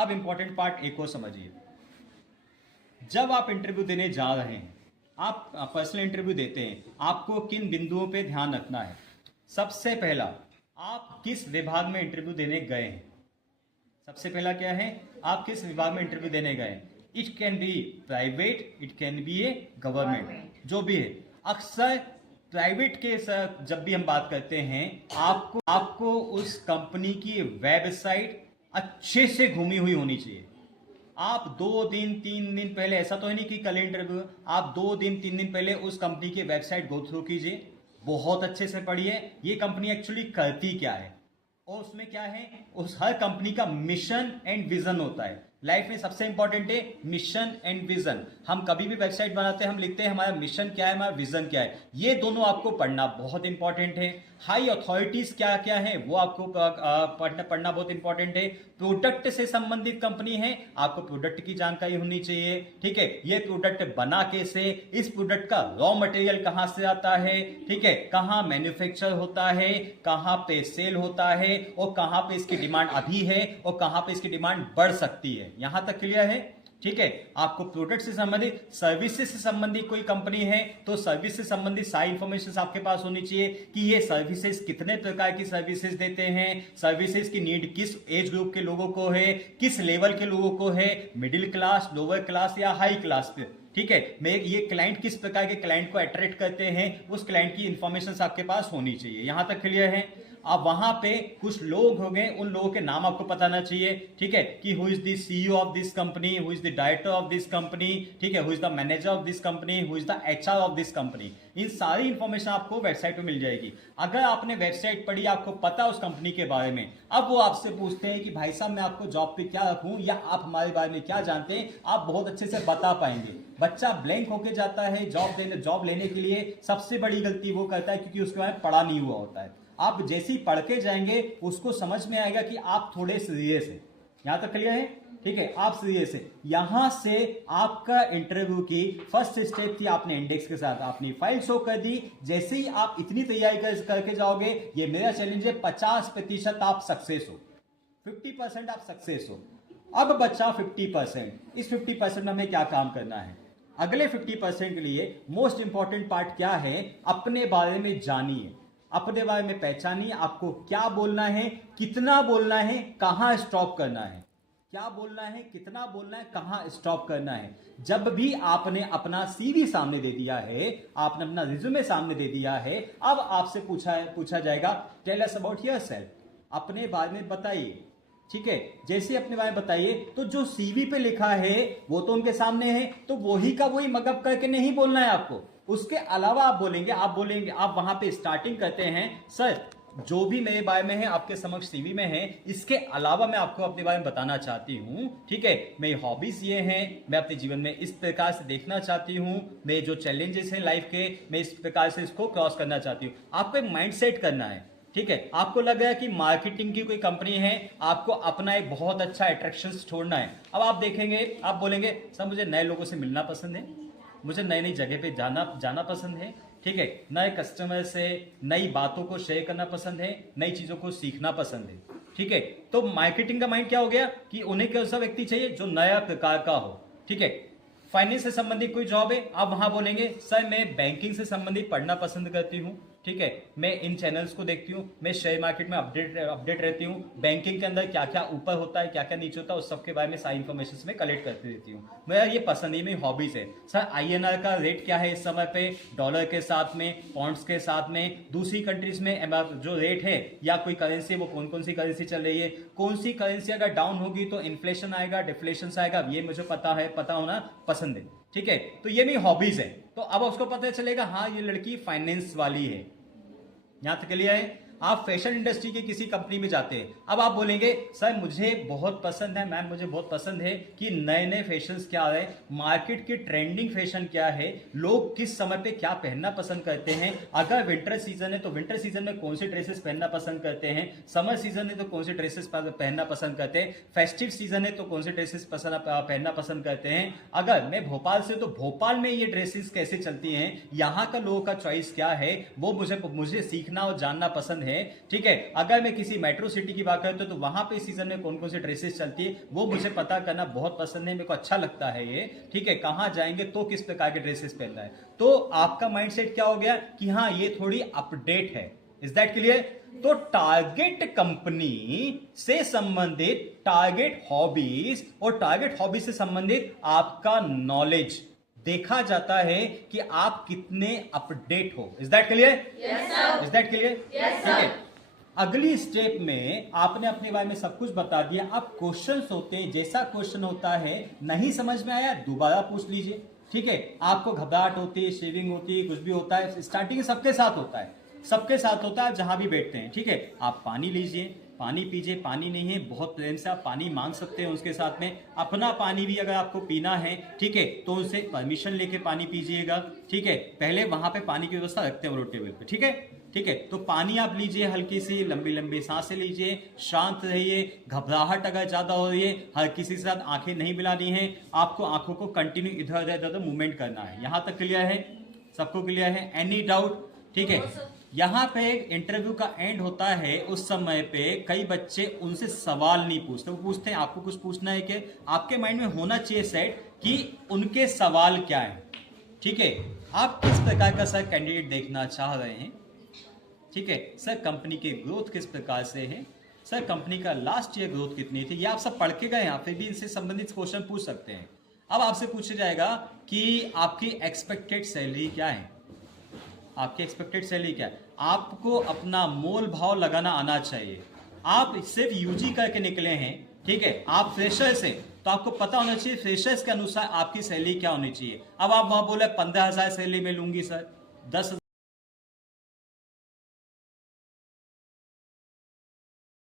अब important part एक और समझिए। जब आप इंटरव्यू देने जा रहे हैं, आप पर्सनल इंटरव्यू देते हैं, आपको किन बिंदुओं पे ध्यान रखना है? सबसे पहला, आप किस विभाग में इंटरव्यू देने गए हैं। सबसे पहला क्या है? आप किस विभाग में इंटरव्यू देने गए? It can be private, it can be A government, जो भी है। अक्सर प्राइवेट के जब भी हम बात करते हैं, आपको उस कंपनी की वेबसाइट अच्छे से घूमी हुई होनी चाहिए। आप 2 दिन 3 दिन पहले, ऐसा तो है नहीं कि कल इंटरव्यू, आप 2 दिन 3 दिन पहले उस कंपनी की वेबसाइट गो थ्रू कीजिए, बहुत अच्छे से पढ़िए ये कंपनी एक्चुअली करती क्या है और उसमें क्या है। उस हर कंपनी का मिशन एंड विजन होता है। लाइफ में सबसे इंपॉर्टेंट है मिशन एंड विजन। हम कभी भी वेबसाइट बनाते हैं, हम लिखते हैं हमारा मिशन क्या है, हमारा विजन क्या है। ये दोनों आपको पढ़ना बहुत इंपॉर्टेंट है। हाई अथॉरिटीज क्या क्या है वो आपको पढ़ना बहुत इंपॉर्टेंट है। प्रोडक्ट से संबंधित कंपनी है, आपको प्रोडक्ट की जानकारी होनी चाहिए। ठीक है, ये प्रोडक्ट बना कैसे, इस प्रोडक्ट का रॉ मटेरियल कहां से आता है, ठीक है, कहां मैन्युफैक्चर होता है, कहां पे सेल होता है और कहां पे इसकी डिमांड अभी है और कहां पे इसकी डिमांड बढ़ सकती है। यहां तक क्लियर है? ठीक है, आपको प्रोडक्ट से संबंधित, सर्विसेज से संबंधित कोई कंपनी है तो सर्विस से संबंधित सारी इंफॉर्मेशन आपके पास होनी चाहिए कि ये सर्विसेज कितने प्रकार की सर्विसेज देते हैं, सर्विसेज की नीड किस एज ग्रुप के लोगों को है, किस लेवल के लोगों को है, मिडिल क्लास, लोअर क्लास या हाई क्लास पे। ठीक है, मैं ये क्लाइंट किस प्रकार के क्लाइंट को अट्रैक्ट करते हैं, उस क्लाइंट की इंफॉर्मेशन आपके पास होनी चाहिए। यहां तक क्लियर है? अब वहां पे कुछ लोग हो गए, उन लोगों के नाम आपको पता ना चाहिए। ठीक है, कि who is the CEO of this company, who is the director of this company, ठीक है, who is the manager of this company, who is the HR of this company. इन सारी इंफॉर्मेशन आपको वेबसाइट पे मिल जाएगी। अगर आपने वेबसाइट पढ़ी, आपको पता उस कंपनी के बारे में, अब वो आपसे पूछते हैं कि भाई साहब मैं आपको जॉब पे क्या रखूं या आप हमारे बारे में क्या जानते हैं, आप बहुत अच्छे से बता पाएंगे। बच्चा ब्लैंक होके जाता है जॉब लेने के लिए। सबसे बड़ी गलती वो करता है क्योंकि उसके बारे में पढ़ा नहीं हुआ होता है। आप जैसे ही पढ़ के जाएंगे उसको समझ में आएगा कि आप थोड़े सीरियस हैं। यहां तक क्लियर है? ठीक है, आप सीरियस है। यहां से आपका इंटरव्यू की फर्स्ट स्टेप थी, आपने इंडेक्स के साथ अपनी फाइल शो कर दी। जैसे ही आप इतनी तैयारी करके जाओगे, ये मेरा चैलेंज है, 50% आप सक्सेस हो, 50% आप सक्सेस हो। अब बच्चा 50%, इस 50% में हमें क्या काम करना है? अगले 50% के लिए मोस्ट इंपॉर्टेंट पार्ट क्या है? अपने बारे में जानिए, अपने बारे में पहचानिए। आपको क्या बोलना है, कितना बोलना है, कहां स्टॉप करना है। क्या बोलना है, कितना बोलना है, कहां स्टॉप करना है। जब भी आपने अपना सीवी सामने दे दिया है, आपने अपना रिज्यूमे सामने दे दिया है, अब आपसे पूछा जाएगा टेल अस अबाउट योरसेल्फ, अपने बारे में बताइए। ठीक है, जैसे अपने बारे में बताइए तो जो सीवी पे लिखा है वो तो उनके सामने है, तो वही का वही मगअप करके नहीं बोलना है आपको। उसके अलावा आप बोलेंगे, आप वहां पे स्टार्टिंग करते हैं, सर जो भी मेरे बारे में है आपके समक्ष सीवी में है, इसके अलावा मैं आपको अपने बारे में बताना चाहती हूं। ठीक है, मेरी हॉबीज ये हैं, मैं अपने जीवन में इस प्रकार से देखना चाहती हूं, मेरे जो चैलेंजेस हैं लाइफ के, मैं इस प्रकार से इसको क्रॉस करना चाहती हूं। आपको एक माइंड सेट करना है। ठीक है, आपको लग रहा है कि मार्केटिंग की कोई कंपनी है, आपको अपना एक बहुत अच्छा अट्रैक्शन छोड़ना है। अब आप देखेंगे, आप बोलेंगे सर मुझे नए लोगों से मिलना पसंद है, मुझे नई नई जगह पे जाना पसंद है। ठीक है, नए कस्टमर से नई बातों को शेयर करना पसंद है, नई चीजों को सीखना पसंद है। ठीक है, तो मार्केटिंग का माइंड क्या हो गया कि उन्हें कैसा व्यक्ति चाहिए जो नया प्रकार का हो। ठीक है, फाइनेंस से संबंधित कोई जॉब है, आप वहां बोलेंगे सर मैं बैंकिंग से संबंधित पढ़ना पसंद करती हूँ। ठीक है, मैं इन चैनल्स को देखती हूँ, मैं शेयर मार्केट में अपडेट रहती हूँ, बैंकिंग के अंदर क्या क्या ऊपर होता है, क्या क्या नीचे होता है, उस सब के बारे में सारी इन्फॉर्मेशन में कलेक्ट करती रहती हूँ। मेरा ये पसंद है, मेरी हॉबीज है। सर आईएनआर का रेट क्या है इस समय पे, डॉलर के साथ में, पॉन्ड्स के साथ में, दूसरी कंट्रीज में जो रेट है या कोई करेंसी, वो कौन कौन सी करेंसी चल रही है, कौन सी करेंसी अगर डाउन होगी तो इन्फ्लेशन आएगा, डिफ्लेशन आएगा, ये मुझे पता होना पसंद है। ठीक है, तो ये मेरी हॉबीज है। तो अब उसको पता चलेगा हाँ ये लड़की फाइनेंस वाली है। यहां तक क्लियर है? आप फैशन इंडस्ट्री की किसी कंपनी में जाते हैं, अब आप बोलेंगे सर मुझे बहुत पसंद है, मैम मुझे बहुत पसंद है कि नए नए फैशंस क्या आ रहे हैं, मार्केट की ट्रेंडिंग फैशन क्या है, लोग किस समय पे क्या पहनना पसंद करते हैं। अगर विंटर सीजन है तो विंटर सीजन में कौन सी ड्रेसेस पहनना पसंद करते हैं, समर सीजन है तो कौन सी ड्रेसेस पहनना पसंद करते हैं, फेस्टिव सीजन है तो कौन सी ड्रेसेस पहनना पसंद करते हैं। अगर मैं भोपाल से तो भोपाल में ये ड्रेसेस कैसे चलती हैं, यहाँ का लोगों का चॉइस क्या है, वो मुझे सीखना और जानना पसंद है। है, ठीक है। अगर मैं किसी मेट्रो सिटी की बात करूं तो वहां पे सीजन में कौन कौन सी ड्रेसेस चलती है वो मुझे पता करना बहुत पसंद है, मेरे को अच्छा लगता है ये, ठीक है। कहां जाएंगे तो किस प्रकार के ड्रेसेस पहनना है, तो आपका माइंडसेट क्या हो गया कि हाँ ये थोड़ी अपडेट है। Is that clear? तो टारगेट कंपनी से संबंधित टारगेट हॉबीज और टारगेट हॉबीज से संबंधित आपका नॉलेज देखा जाता है कि आप कितने अपडेट हो। Is that clear? Is that clear? ठीक है। अगली स्टेप में आपने अपने बारे में सब कुछ बता दिया। अब क्वेश्चंस होते हैं, जैसा क्वेश्चन होता है नहीं समझ में आया दोबारा पूछ लीजिए, ठीक है। आपको घबराहट होती है, शेविंग होती है, कुछ भी होता है, स्टार्टिंग सबके साथ होता है, सबके साथ होता है जहां भी बैठते हैं, ठीक है। आप पानी लीजिए, पानी पीजिए, पानी नहीं है बहुत प्रेम से आप पानी मांग सकते हैं उसके साथ में। अपना पानी भी अगर आपको पीना है, ठीक है, तो उनसे परमिशन लेके पानी पीजिएगा, ठीक है। पहले वहां पे पानी की व्यवस्था रखते हैं वो टेबल पे, ठीक है, ठीक है। तो पानी आप लीजिए, हल्की सी लंबी लंबी सांसें लीजिए, शांत रहिए। घबराहट अगर ज्यादा हो रही है, हर किसी के साथ आंखें नहीं मिलानी है, आपको आंखों को कंटिन्यू इधर उधर मूवमेंट करना है। यहां तक क्लियर है? सबको क्लियर है? Any doubt? ठीक है। यहाँ पे इंटरव्यू का एंड होता है, उस समय पे कई बच्चे उनसे सवाल नहीं पूछते, वो पूछते हैं आपको कुछ पूछना है कि आपके माइंड में होना चाहिए सेट कि उनके सवाल क्या है, ठीक है। आप किस प्रकार का सर कैंडिडेट देखना चाह रहे हैं, ठीक है। सर कंपनी के ग्रोथ किस प्रकार से है, सर कंपनी का लास्ट ईयर ग्रोथ कितनी थी, ये आप सब पढ़ के गए हैं, फिर भी इनसे संबंधित क्वेश्चन पूछ सकते हैं। अब आपसे पूछा जाएगा कि आपकी एक्सपेक्टेड सैलरी क्या है, आपकी एक्सपेक्टेड सैलरी क्या है। आपको अपना मोल भाव लगाना आना चाहिए। आप सिर्फ यूजी करके निकले हैं, ठीक है, आप फ्रेशर्स हैं, तो आपको पता होना चाहिए फ्रेशर्स के अनुसार आपकी सैलरी क्या होनी चाहिए। अब आप वहां बोले 15,000 सैलरी में लूंगी सर, 10